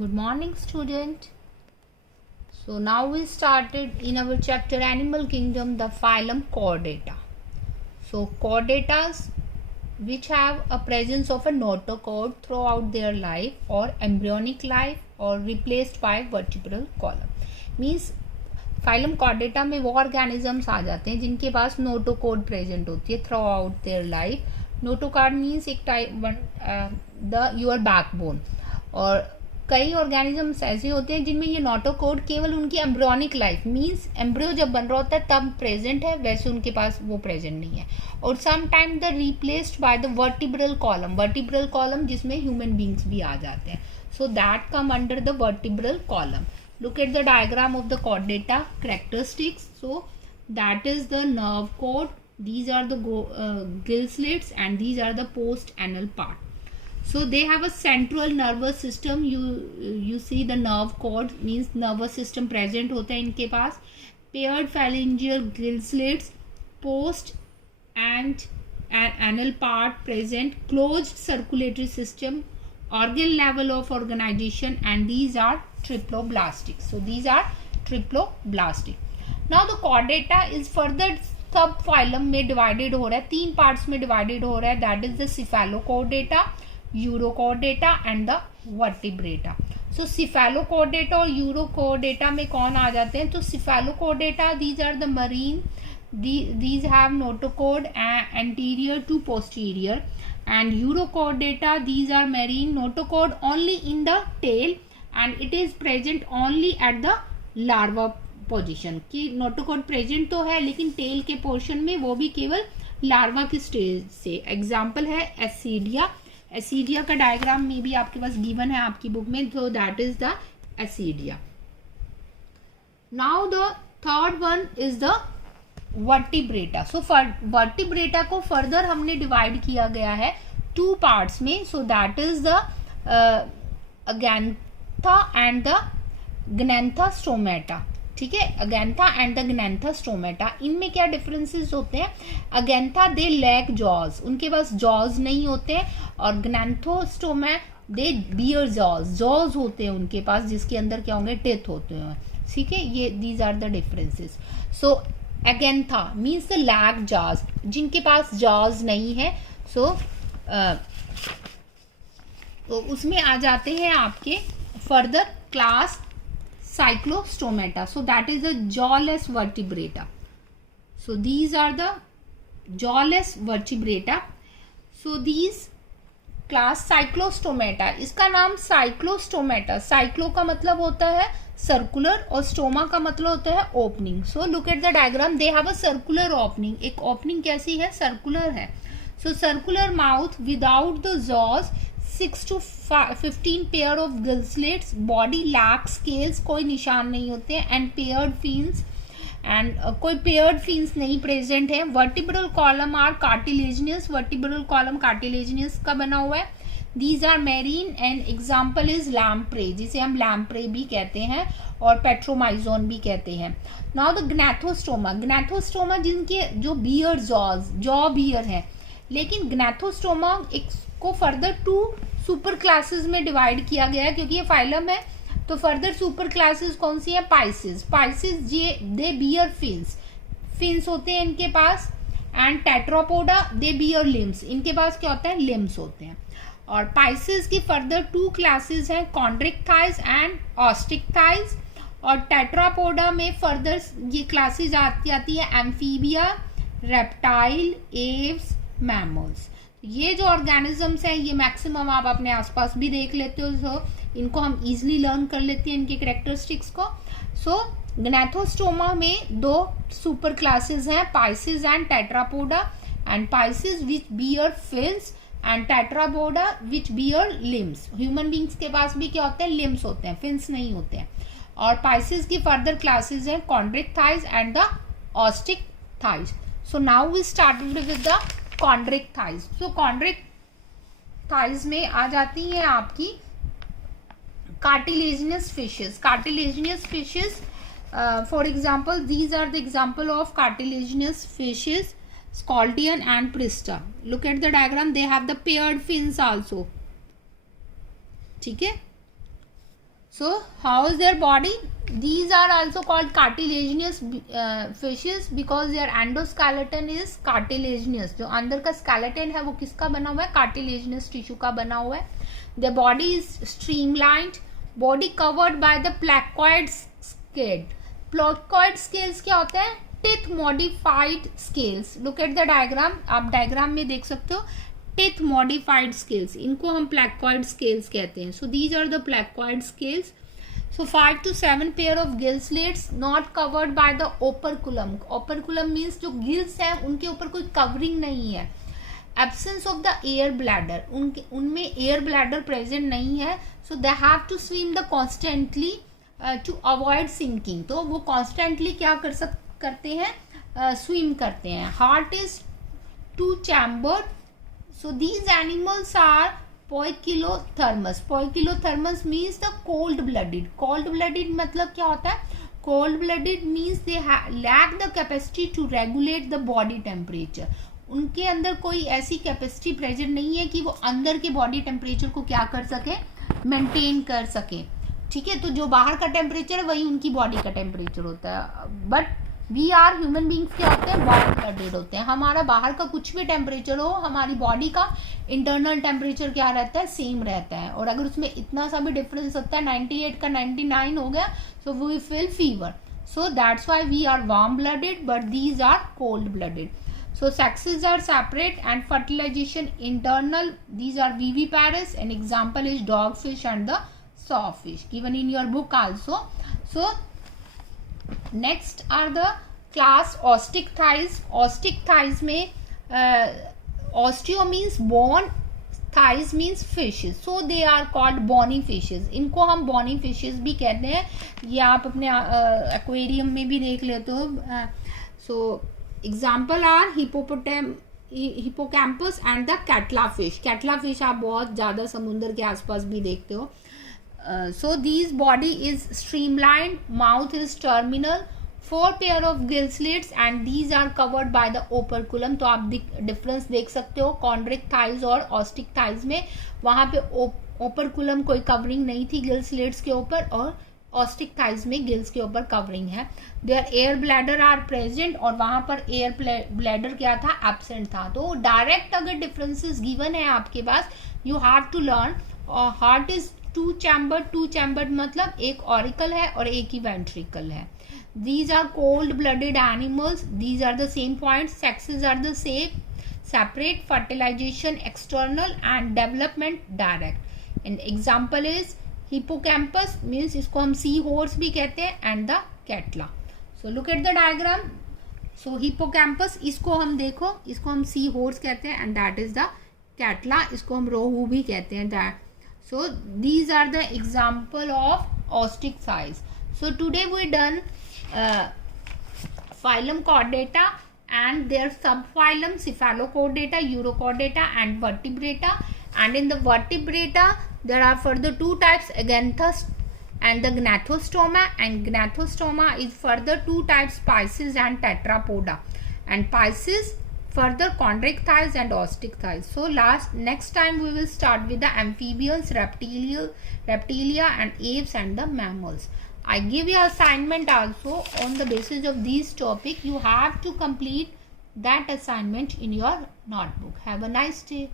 Good morning, student. So now we started in our chapter Animal Kingdom, the phylum Chordata. So chordatas which have a presence of a notochord throughout their life or embryonic life or replaced by vertebral column means phylum Chordata में वो organisms आ जाते हैं जिनके पास notochord present होती है through out their life. Notochord means एक type the your backbone. और कई ऑर्गेनिजम्स ऐसे होते हैं जिनमें ये नोटोकोड केवल उनकी एम्ब्रियोनिक लाइफ मीन्स एम्ब्रियो जब बन रहा होता है तब प्रेजेंट है, वैसे उनके पास वो प्रेजेंट नहीं है. और some time the replaced by the vertebral column जिसमें ह्यूमन बींग्स भी आ जाते हैं. So that come under the vertebral column. Look at the diagram of the chordata characteristics. So that is the nerve cord, these are the gill slits, and these are the post anal part. So they have a central nervous system. You see the nerve cord means nervous system present होता है इनके पास. Paired phalangeal gill slits, post and anal part present, closed circulatory system, organ level of organization, and these are triploblastic. So these are triploblastic. Now the chordata is further subphylum में divided हो रहा है, तीन parts में divided हो रहा है. That is the cephalochordata, urochordata and the vertebrata. So cephalochordata और urochordata में कौन आ जाते हैं? तो cephalochordata these are the marine, these have notochord anterior to posterior, and urochordata these are marine, notochord only in the tail and it is present only at the larva position. कि notochord present तो है लेकिन tell के portion में वो भी केवल larva की स्टेज से. एग्जाम्पल है एसिडिया. एसिडिया का डायग्राम में भी आपके पास गिवन है आपकी बुक में. तो that is the ascidia. Now the third one is the vertebrata. So vertebrata को फर्दर हमने डिवाइड किया गया है टू पार्ट्स में. So that is the agnatha and the gnathostomata. ठीक है, agnatha and the gnathostomata. इनमें क्या डिफरेंसेस होते हैं? अगैंथा दे लैक जॉज, उनके पास जॉज नहीं होते हैं. और ग्नैंथोस्टोमा दे बियर जॉज होते हैं उनके पास, जिसके अंदर क्या होंगे? टेथ होते हैं. ठीक है, ये these are the differences. So agnatha means the lack jaws, जिनके पास जॉज नहीं है. सो तो उसमें आ जाते हैं आपके further class Cyclostomata. So that is the jawless Vertebrata. So these are the jawless Vertebrata. So these class Cyclostomata. इसका नाम साइक्लोस्टोमेटा, साइक्लो का मतलब होता है सर्कुलर और स्टोमा का मतलब होता है opening. So look at the diagram, they have a circular opening. एक ओपनिंग कैसी है? सर्कुलर है. So circular mouth without the jaws, 6 to 15 pair of gill slits, body lack scales, कोई निशान नहीं होते हैं, एंड पेयर्ड फिन्स, एंड कोई पेयर्ड फिन्स नहीं प्रेजेंट है. Vertebral column are cartilaginous. Vertebral column cartilaginous का बना हुआ है. These are marine and example is lamprey, जिसे हम लैम्प्रे भी कहते हैं और पेट्रोमाइजोन भी कहते हैं. Now the ग्नैथोस्टोमा. ग्नैथोस्टोमा जिनके जो बियर जॉ बियर है, लेकिन ग्नैथोस्टोमा एक को फर्दर टू सुपर क्लासेस में डिवाइड किया गया है क्योंकि ये फाइलम है. तो फर्दर सुपर क्लासेस कौन सी है? पाइसिस. पाइसिस ये दे बियर फिन्स होते हैं इनके पास. And tetrapoda they bear limbs, इनके पास क्या होता है? लिम्स होते हैं. और पाइसिस की फर्दर टू क्लासेस हैं, कॉन्ड्रिक थाइज एंड ऑस्टिक थाइज. और टेट्रापोडा में फर्दर ये क्लासेस आती है एम्फीबिया, रेप्टाइल, एव्स, मैमल्स. ये जो ऑर्गेनिजम्स हैं ये मैक्सिमम आप अपने आसपास भी देख लेते हो. सो इनको हम इजीली लर्न कर लेते हैं इनके कैरेक्टरिस्टिक्स को. सो ग्नैथोस्टोमा में दो सुपर क्लासेस हैं, Pisces and Tetrapoda. And Pisces which bear fins and Tetrapoda which bear limbs. Human beings के पास भी क्या होते हैं? लिम्स होते हैं, फिन्स नहीं होते हैं. और पाइसिस की फर्दर क्लासेस हैं chondrichthyes and the osteichthyes. So now we started with the chondrichthyes. So chondrichthyes में आ जाती हैं आपकी cartilaginous fishes. Cartilaginous fishes for example these are the example of cartilaginous fishes, scoliodon and pristis. Look at the diagram, they have the paired fins also. ठीक है, So how is their body? These are also called cartilaginous fishes because their endoskeleton is cartilaginous. जो अंदर का skeleton है वो किसका बना हुआ है? cartilaginous tissue का बना हुआ है. Their body is streamlined, body covered by the placoid scale. Placoid scales क्या होते हैं? Teeth modified scales. Look at the diagram. आप diagram में देख सकते हो. Teeth modified scales, इनको हम placoid scales कहते हैं. So these are the placoid scales. So 5 to 7 pair of gill slits not covered by the operculum. Operculum means जो gills हैं उनके ऊपर कोई covering नहीं है. Absence of the air bladder, उनमें air bladder present नहीं है. So they have to swim the constantly to avoid sinking. तो वो constantly क्या करते हैं? Swim करते हैं. Heart is 2 chambered. So these animals are poikilothermus. Poikilothermus means the cold-blooded. Cold-blooded मतलब क्या होता है? Cold-blooded means they lack the capacity to regulate the body temperature. उनके अंदर कोई ऐसी कैपेसिटी प्रेजेंट नहीं है कि वो अंदर के बॉडी टेम्परेचर को क्या कर सके? मेंटेन कर सके. ठीक है, तो जो बाहर का टेम्परेचर है वही उनकी बॉडी का टेम्परेचर होता है. But we are human beings क्या होते हैं? वार्म ब्लडेड होते हैं. हमारा बाहर का कुछ भी टेम्परेचर हो, हमारी बॉडी का इंटरनल टेम्परेचर क्या रहता है? सेम रहता है. और अगर उसमें इतना सा भी डिफरेंस होता है, 98 का 99 हो गया, so we feel fever. So that's why we are warm blooded but these are cold blooded. So sexes are separate and fertilization internal. These are viviparous. An example is dogfish and the sawfish given in your book also. So next are the class osteichthyes. Osteichthyes में osteo means bone, thighs means fishes. So they are called bony fishes. इनको हम bony fishes भी कहते हैं. ये आप अपने aquarium में भी देख लेते हो. So example are Hippocampus and the catla fish. Catla fish आप बहुत ज़्यादा समुद्र के आसपास भी देखते हो. So these body is streamlined, mouth is terminal, 4 pair of gill slits and these are covered by the operculum. तो आप डिफरेंस देख सकते हो कॉन्ड्रिक थाइज और ऑस्टिक थाइज में. वहाँ पे ओपरकुलम कोई कवरिंग नहीं थी गिल स्लिट्स के ऊपर, और ऑस्टिक थाइज में गिल्स के ऊपर कवरिंग है. There air bladder are present, और वहां पर एयर ब्लैडर क्या था? एब्सेंट था. तो डायरेक्ट अगर डिफरेंसेस गिवन है आपके पास, you have to learn. Heart is 2 chambered. 2 chambered मतलब एक ऑरिकल है और एक ही वेंट्रिकल है. These are cold blooded animals. These are the same points. Sexes are the same, separate, fertilization external and development direct. And example is hippocampus means इसको हम sea horse भी कहते हैं, and the catla. So look at the diagram. So hippocampus इसको हम देखो, इसको हम सी हॉर्स कहते हैं, and that is the catla. इसको हम रोहू भी कहते हैं. That so these are the example of osteichthyes. So today we done phylum Chordata and their subphylum Cephalochordata, Urochordata and Vertebrata. And in the Vertebrata there are further 2 types, Aganthus and the Gnathostoma. And Gnathostoma is further 2 types, Pisces and Tetrapoda. And Pisces further chondric thighs and ostic thighs. So next time we will start with the amphibians, reptilia and apes and the mammals. I give you assignment also on the basis of these topic. You have to complete that assignment in your notebook. Have a nice day.